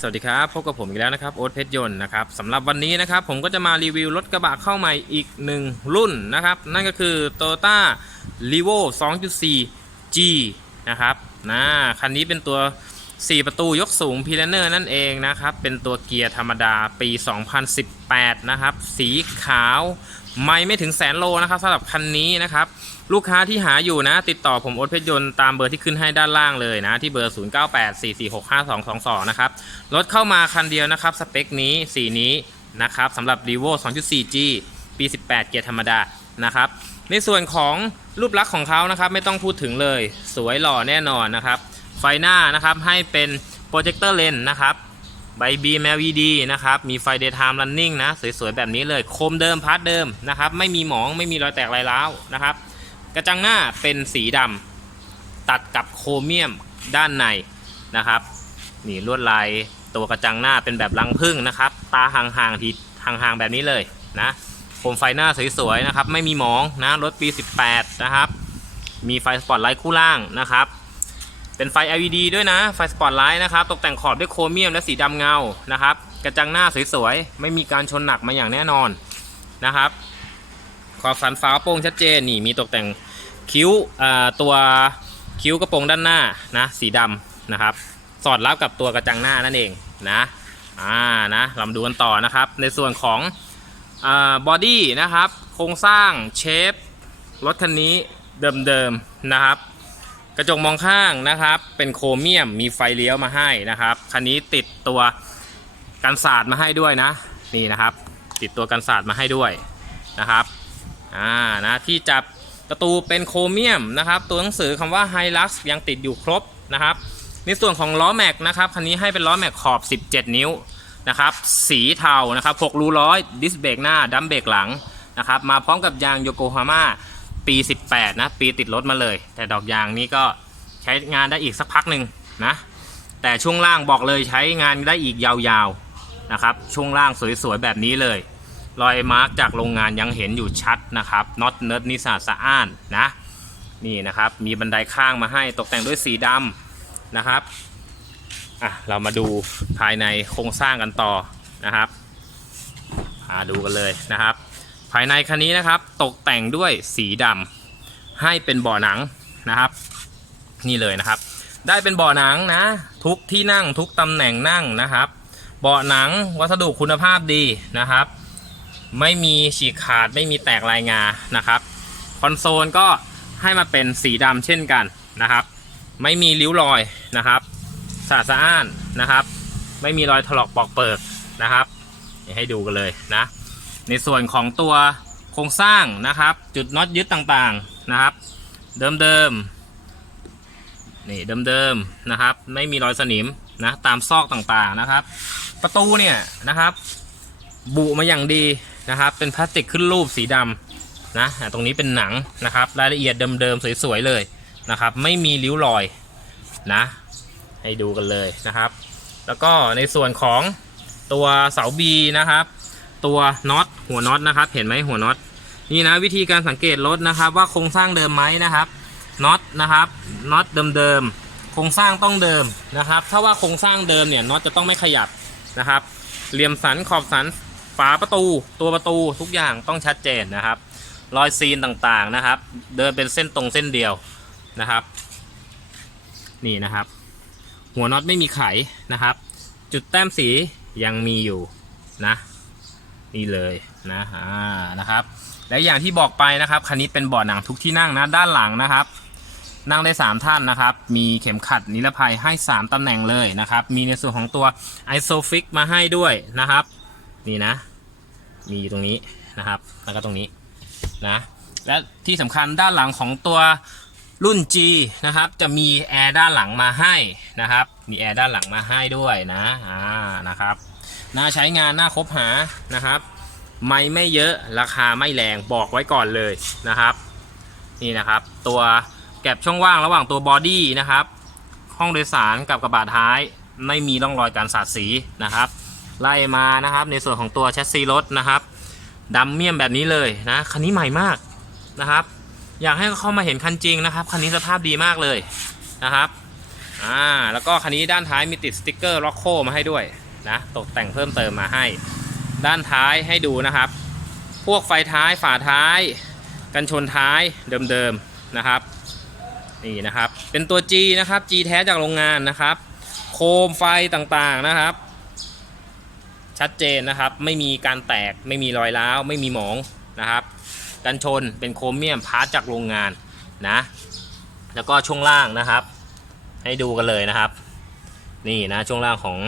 สวัสดีครับพบกับผมอีกแล้วนะครับโอ๊ตเพชรยนต์นะครับสำหรับวันนี้นะครับผมก็จะมารีวิวรถกระบะเข้าใหม่อีกหนึ่งรุ่นนะครับ นั่นก็คือ Toyota r e v o 2.4 G นะครับนะคันนี้เป็นตัว 4 ประตูยกสูง p ี l เนอร์นั่นเองนะครับ เป็นตัวเกียร์ธรรมดาปี 2018 นะครับ สีขาว ไม่ไม่ถึงแสนโลนะครับสำหรับคันนี้นะครับ ลูกค้าที่หาอยู่นะ ติดต่อผมโอ๊ตเพชรยนต์ตามเบอร์ที่ขึ้นให้ด้านล่างเลยนะ ที่เบอร์ 0984465222 นะครับ รถเข้ามาคันเดียวนะครับ สเปคนี้สีนี้นะครับสำหรับ r e v o 2.4G ปี 18 เกียร์ธรรมดานะครับ ในส่วนของรูปลักษณ์ของเขานะครับ ไม่ต้องพูดถึงเลย สวยหล่อแน่นอนนะครับ ไฟหน้านะครับให้เป็นโปรเจคเตอร์เลนนะครับ ใบบีแม LED นะครับ มีไฟ daytime running นะ สวยๆ แบบนี้เลย โคมเดิมพาร์ทเดิมนะครับ ไม่มีหมองไม่มีรอยแตกรายร้าวนะครับ กระจังหน้าเป็นสีดำตัดกับโครเมียมด้านในนะครับนี่ลวดลายตัวกระจังหน้าเป็นแบบรังผึ้งนะครับ ตาห่างๆทีห่างๆแบบนี้เลยนะโคมไฟหน้าสวยๆนะครับ ไม่มีหมองนะ รถปี 18 นะครับ มีไฟสปอตไลท์คู่ล่างนะครับ เป็นไฟ LED ด้วยนะ ไฟสปอตไลท์นะครับ ตกแต่งขอบด้วยโครเมียมและสีดำเงา นะครับ กระจังหน้าสวยๆ ไม่มีการชนหนักมาอย่างแน่นอนนะครับ ขอบสันฟ้าโปร่งชัดเจน นี่มีตกแต่งคิ้วตัวคิ้วกระโปรงด้านหน้านะ สีดำนะครับ สอดรับกับตัวกระจังหน้านั่นเองนะ อ่า นะเรามาดูกันต่อนะครับ ในส่วนของบอดี้นะครับ โครงสร้างเชฟรถคันนี้เดิมๆนะครับ กระจกมองข้างนะครับ เป็นโครเมียมมีไฟเลี้ยวมาให้นะครับคันนี้ติดตัวกันศาสตร์มาให้ด้วยนะ นี่นะครับ ติดตัวกันศาสตร์มาให้ด้วยนะครับอ่านะที่จับประตูเป็นโครเมียมนะครับ ตัวหนังสือคำว่า h i l u x ยังติดอยู่ครบนะครับ ในส่วนของล้อแม็กนะครับคันนี้ให้เป็นล้อแม็กขอบ 17 นิ้วนะครับ สีเทานะครับ6รูร้อยดิสเบรกหน้าดัมเบรกหลังนะครับ มาพร้อมกับยางโยโกฮาม่า ปี 18 นะ ปีติดรถมาเลย แต่ดอกยางนี้ก็ใช้งานได้อีกสักพักหนึ่งนะ แต่ช่วงล่างบอกเลยใช้งานได้อีกยาวๆนะครับ ช่วงล่างสวยๆแบบนี้เลย รอยมาร์กจากโรงงานยังเห็นอยู่ชัดนะครับน็อตเนิร์ดนิสาสะอ้านนะ นี่นะครับ มีบันไดข้างมาให้ตกแต่งด้วยสีดำนะครับอะเรามาดูภายในโครงสร้างกันต่อนะครับพาดูกันเลยนะครับ ภายในคันนี้นะครับตกแต่งด้วยสีดำให้เป็นเบาะหนังนะครับ นี่เลยนะครับ ได้เป็นเบาะหนังนะ ทุกที่นั่งทุกตำแหน่งนั่งนะครับเบาะหนังวัสดุคุณภาพดีนะครับ ไม่มีฉีกขาดไม่มีแตกลายงานะครับคอนโซลก็ให้มาเป็นสีดำเช่นกันนะครับ ไม่มีริ้วรอยนะครับสะอาดสะอ้านนะครับ ไม่มีรอยถลอกปอกเปิกนะครับให้ดูกันเลยนะ ในส่วนของตัวโครงสร้างนะครับ จุดน็อตยึดต่างๆนะครับ เดิมๆนี่เดิมๆนะครับ ไม่มีรอยสนิมนะตามซอกต่างๆนะครับ ประตูเนี่ยนะครับ บุมาอย่างดีนะครับ เป็นพลาสติกขึ้นรูปสีดำนะตรงนี้เป็นหนังนะครับ รายละเอียดเดิมๆสวยๆเลยนะครับ ไม่มีริ้วรอยนะให้ดูกันเลยนะครับ แล้วก็ในส่วนของตัวเสาบีนะครับ ตัวน็อตหัวน็อตนะครับ เห็นไหมหัวน็อตนี่นะวิธีการสังเกตรถนะครับ ว่าโครงสร้างเดิมไหมนะครับน็อตนะครับน็อตเดิมๆโครงสร้างต้องเดิมนะครับ ถ้าว่าโครงสร้างเดิมเนี่ยน็อตจะต้องไม่ขยับนะครับ เหลี่ยมสันขอบสันฝาประตู ตัวประตูทุกอย่างต้องชัดเจนนะครับ รอยซีนต่างๆนะครับ เดินเป็นเส้นตรงเส้นเดียวนะครับ นี่นะครับ หัวน็อตไม่มีไขนะครับ จุดแต้มสียังมีอยู่นะ นี่เลยนะอ่านะครับ และอย่างที่บอกไปนะครับ คันนี้เป็นเบาะหนังทุกที่นั่งนะด้านหลังนะครับ นั่งได้ 3 ท่านนะครับ มีเข็มขัดนิรภัยให้ 3ตำแหน่งเลยนะครับ มีในส่วนของตัว Isofix มาให้ด้วยนะครับ นี่นะ มีอยู่ตรงนี้นะครับแล้วก็ตรงนี้นะและที่สำคัญด้านหลังของตัวรุ่น G นะครับ จะมีแอร์ด้านหลังมาให้นะครับ มีแอร์ด้านหลังมาให้ด้วยนะ อ่า นะครับ น่าใช้งานน่าคบหานะครับไม่ไม่เยอะราคาไม่แรงบอกไว้ก่อนเลยนะครับ นี่นะครับ ตัวแก็บช่องว่างระหว่างตัวบอดี้นะครับ ห้องโดยสารกับกระบะท้ายไม่มีร่องรอยการสาดสีนะครับ ไล่มานะครับในส่วนของตัวแชสซีรถนะครับดำเมี่ยมแบบนี้เลยนะคันนี้ใหม่มากนะครับ อยากให้เข้ามาเห็นคันจริงนะครับคันนี้สภาพดีมากเลยนะครับอ่าแล้วก็คันนี้ด้านท้ายมีติดสติกเกอร์ล็อกโคมาให้ด้วย นะตกแต่งเพิ่มเติมมาให้ ด้านท้ายให้ดูนะครับ พวกไฟท้ายฝาท้าย กันชนท้ายเดิมๆนะครับนี่นะครับเป็นตัว G นะครับ G แท้จากโรงงานนะครับ โคมไฟต่างๆนะครับ ชัดเจนนะครับ ไม่มีการแตกไม่มีรอยร้าว ไม่มีหมองนะครับ กันชนเป็นโครเมียมพาร์ทจากโรงงานนะแล้วก็ช่วงล่างนะครับ ให้ดูกันเลยนะครับ นี่นะช่วงล่างของ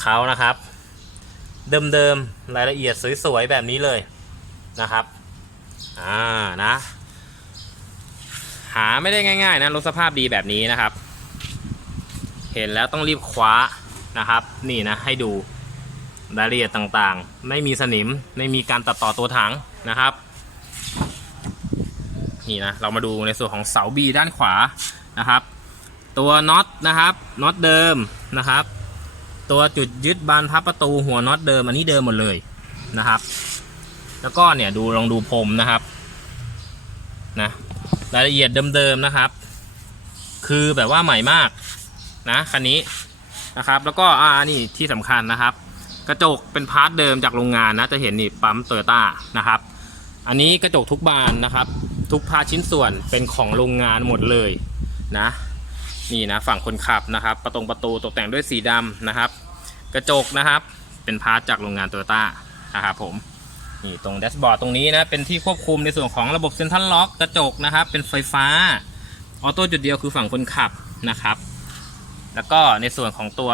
เขานะครับ เดิมๆรายละเอียดสวยๆแบบนี้เลยนะครับอ่านะ หาไม่ได้ง่ายๆนะรถสภาพดีแบบนี้นะครับ เห็นแล้วต้องรีบคว้านะครับ นี่นะให้ดูรายละเอียดต่างๆ ไม่มีสนิมไม่มีการตัดต่อตัวถังนะครับนี่นะเรามาดูในส่วนของเสาบีด้านขวานะครับ ตัวน็อตนะครับน็อตเดิมนะครับ ตัวจุดยึดบานพับประตูหัวน็อตเดิมอันนี้เดิมหมดเลยนะครับ แล้วก็เนี่ยดูลองดูพรมนะครับนะรายละเอียดเดิมๆนะครับ คือแบบว่าใหม่มากนะคันนี้นะครับ แล้วก็อ่านี่ที่สำคัญนะครับ กระจกเป็นพาร์ทเดิมจากโรงงานนะจะเห็นนี่ปั๊มโตโยต้านะครับ อันนี้กระจกทุกบานนะครับ ทุกพาชิ้นส่วนเป็นของโรงงานหมดเลยนะ นี่นะฝั่งคนขับนะครับ ประตงประตูตกแต่งด้วยสีดำนะครับ กระจกนะครับ เป็นพาร์ทจากโรงงานโตโยต้านะครับผมนี่ตรงแดชบอร์ดตรงนี้นะเป็นที่ควบคุมในส่วนของระบบเซ็นทรัลล็อกกระจกนะครับ เป็นไฟฟ้าออโต้จุดเดียวคือฝั่งคนขับนะครับ แล้วก็ในส่วนของตัว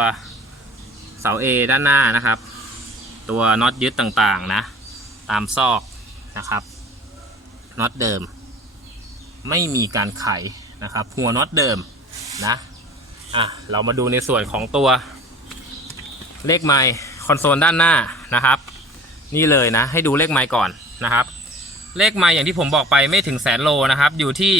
เสา A ด้านหน้านะครับ ตัวน็อตยึดต่างๆนะ ตามซอกนะครับน็อตเดิม ไม่มีการไขนะครับหัวน็อตเดิม นะอะเรามาดูในส่วนของตัวเลขไมค์คอนโซลด้านหน้านะครับ นี่เลยนะ ให้ดูเลขไมค์ก่อนนะครับ เลขไมค์อย่างที่ผมบอกไปไม่ถึงแสนโลนะครับ อยู่ที่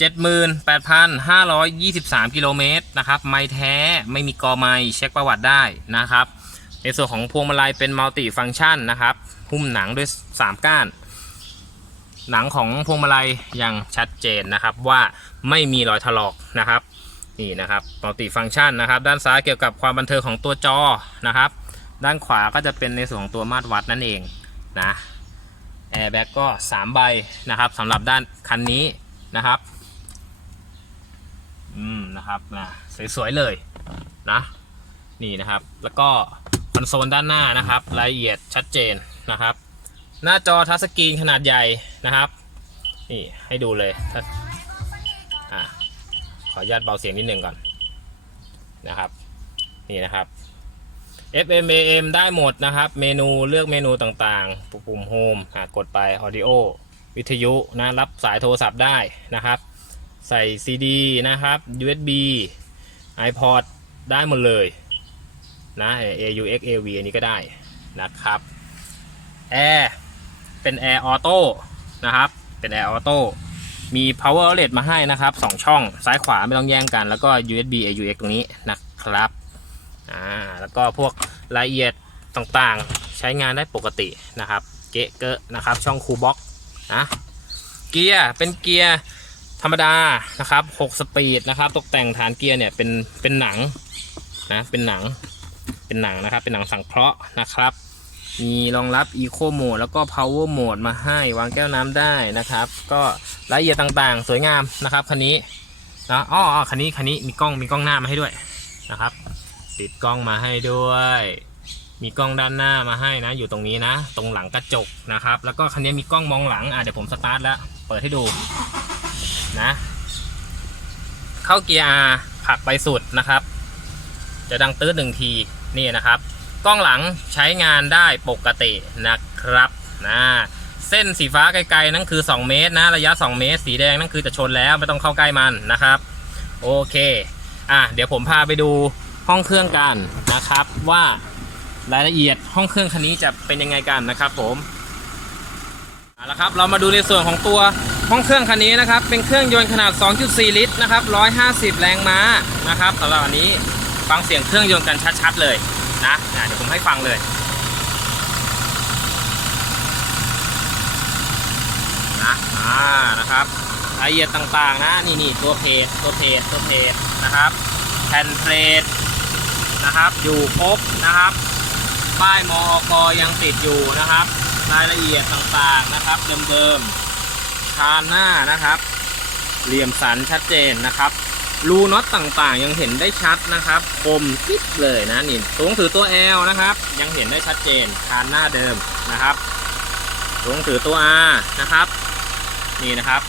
78,523 กิโลเมตรนะครับ ไม้แท้ไม่มีกอไม้เช็คประวัติได้นะครับ ในส่วนของพวงมาลัยเป็นมัลติฟัง c t ชันนะครับหุ้มหนังด้วย 3 ก้าน หนังของพวงมาลัยยังชัดเจนนะครับว่าไม่มีรอยถลอกนะครับนี่นะครับมัลติฟัง c t ชันนะครับ ด้านซ้ายเกี่ยวกับความบันเทิงของตัวจอนะครับ ด้านขวาก็จะเป็นในส่วนของตัวมาตรวัดนั่นเองนะแอร์แบ็กก็ 3 ใบนะครับสำหรับด้านคันนี้นะครับอืมนะครับนะสวยๆเลยนะนี่นะครับ แล้วก็คอนโซลด้านหน้านะครับรายละเอียดชัดเจนนะครับ หน้าจอทัชสกรีนขนาดใหญ่นะครับ นี่ให้ดูเลยอ่าขออนุญาตเบาเสียงนิดนึงก่อนนะครับ นี่นะครับ FM AM ได้หมดนะครับ เมนูเลือกเมนูต่างๆ ปุ่มโฮมกดไป Audio วิทยุนะรับสายโทรศัพท์ได้นะครับ ใส่ CD นะครับ USB iPod ได้หมดเลยนะ AUX AV อันนี้ก็ได้นะครับแอร์ เป็นแอร์ออโต้นะครับ เป็นแอร์ออโต้มี power outlet มาให้นะครับ 2 ช่องซ้ายขวาไม่ต้องแย่งกัน แล้วก็ USB AUX ตรงนี้นะครับอ่าแล้วก็พวกรายละเอียดต่างๆ ใช้งานได้ปกตินะครับ เกะเกะนะครับ ช่องคูบ็อกนะเกียร์เป็นเกียร์ธรรมดานะครับ 6 สปีดนะครับ ตกแต่งฐานเกียร์เนี่ยเป็นเป็นหนังนะเป็นหนังเป็นหนังนะครับ เป็นหนังสังเคราะห์นะครับ มีรองรับ Eco Mode แล้วก็ Power Mode มาให้วางแก้วน้ำได้นะครับ ก็รายละเอียดต่างๆ สวยงามนะครับคันนี้นะอ๋อคันนี้คันนี้มีกล้องมีกล้องหน้ามาให้ด้วยนะครับ ติดกล้องมาให้ด้วย มีกล้องด้านหน้ามาให้นะ อยู่ตรงนี้นะ ตรงหลังกระจกนะครับ แล้วก็คันนี้มีกล้องมองหลังอะเดี๋ยวผมสตาร์ทแล้ว เปิดให้ดูนะเข้าเกียร์ผักไปสุดนะครับ จะดังตื้อหนึ่งทีนี่นะครับ กล้องหลังใช้งานได้ปกตินะครับนะเส้นสีฟ้าไกลๆนั่นคือ 2 เมตรนะระยะ 2 เมตร สีแดงนั่นคือจะชนแล้วไม่ต้องเข้าใกล้มันนะครับ โอเคอะเดี๋ยวผมพาไปดูห้องเครื่องกันนะครับว่ารายละเอียดห้องเครื่องคันนี้จะเป็นยังไงกันนะครับ ผมเอาละครับเรามาดูในส่วนของตัวห้องเครื่องคันนี้นะครับ เป็นเครื่องยนต์ขนาด 2.4 ลิตรนะครับ150 แรงม้านะครับสำหรับอันนี้ฟังเสียงเครื่องยนต์กันชัดๆเลย นะเดี๋ยวผมให้ฟังเลยนะอ่านะครับรายละเอียดต่างๆนะนี่นี่ตัวเพจตัวเพจตัวเพจนะครับแผผ่นเพลทนะครับ อยู่ครบนะครับ ป้ายมอกยังติดอยู่นะครับ รายละเอียดต่างๆนะครับเดิมๆคานหน้านะครับ เหลี่ยมสันชัดเจนนะครับ รูน็อตต่างๆ ยังเห็นได้ชัดนะครับ คมกิ๊บเลยนะนี่ตัวหนังสือตัว L นะครับ ยังเห็นได้ชัดเจนคานหน้าเดิมนะครับตัวหนังสือตัว R นะครับ นี่นะครับ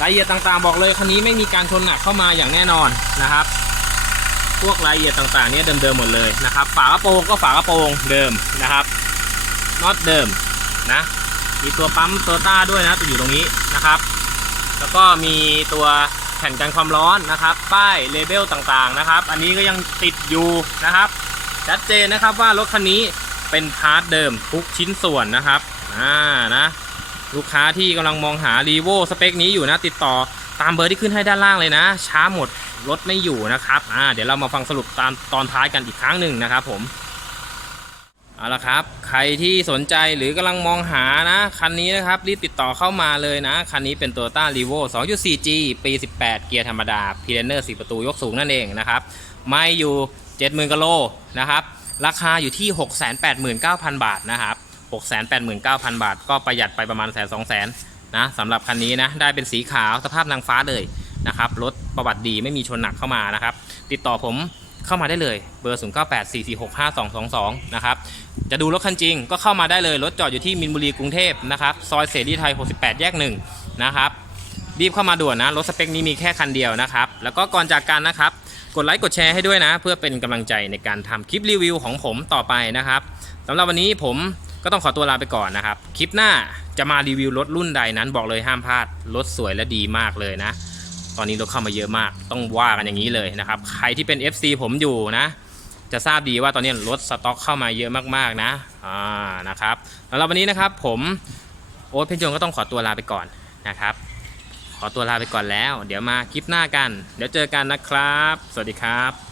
รายละเอียดต่างๆ บอกเลยคันนี้ไม่มีการชนหนักเข้ามาอย่างแน่นอนนะครับ พวกรายละเอียดต่างๆเนี่ยเดิมๆหมดเลยนะครับ ฝากระโปรงก็ฝากระโปรงเดิมนะครับน็อตเดิมนะมีตัวปั๊มโตต้าด้วยนะตัวอยู่ตรงนี้นะครับ แล้วก็มีตัว แผ่นกันความร้อนนะครับ ป้ายเลเบลต่างๆนะครับ อันนี้ก็ยังติดอยู่นะครับชัดเจนนะครับว่ารถคันนี้เป็นพาร์ทเดิมทุกชิ้นส่วนนะครับอ่านะลูกค้าที่กำลังมองหารีโวสเปคนี้อยู่นะติดต่อตามเบอร์ที่ขึ้นให้ด้านล่างเลยนะ ช้าหมดรถไม่อยู่นะครับอ่าเดี๋ยวเรามาฟังสรุปตามตอนท้ายกันอีกครั้งหนึ่งนะครับผม เอาละครับ ใครที่สนใจหรือกำลังมองหานะ คันนี้นะครับ รีบติดต่อเข้ามาเลยนะ คันนี้เป็น Toyota r e v o 2.4G ปี 18 เกียร์ธรรมดาพีเรเนอร์4ประตูยกสูงนั่นเองนะครับ ไม่อยู่ 70,000กิโลนะครับ ราคาอยู่ที่ 689,000 บาทนะครับ 689,000 บาท ก็ประหยัดไปประมาณแสนสองแสนนะสำหรับคันนี้นะ ได้เป็นสีขาวสภาพนางฟ้าเลยนะครับ รถประวัติดีไม่มีชนหนักเข้ามานะครับ ติดต่อผม เข้ามาได้เลยเบอร์ 0984465222 นะครับ จะดูรถคันจริงก็เข้ามาได้เลย รถจอดอยู่ที่มินบุรีกรุงเทพนะครับ ซอยเสรีไทย 68 แยกหนึ่งนะครับ รีบเข้ามาด่วนนะ รถสเปคนี้มีแค่คันเดียวนะครับ แล้วก็ก่อนจากกันนะครับ กดไลค์กดแชร์ให้ด้วยนะ เพื่อเป็นกำลังใจในการทำคลิปรีวิวของผมต่อไปนะครับสำหรับวันนี้ผมก็ต้องขอตัวลาไปก่อนนะครับ คลิปหน้าจะมารีวิวรถรุ่นใดนั้นบอกเลยห้ามพลาด รถสวยและดีมากเลยนะ ตอนนี้รถเข้ามาเยอะมาก ต้องว่ากันอย่างนี้เลยนะครับ ใครที่เป็น FC ผมอยู่นะ จะทราบดีว่าตอนนี้รถสต็อกเข้ามาเยอะมากๆนะอ่านะครับสำหรับวันนี้นะครับ ผมโอ๊ตเพชรจงก็ต้องขอตัวลาไปก่อนนะครับ ขอตัวลาไปก่อนแล้ว เดี๋ยวมาคลิปหน้ากัน เดี๋ยวเจอกันนะครับ สวัสดีครับ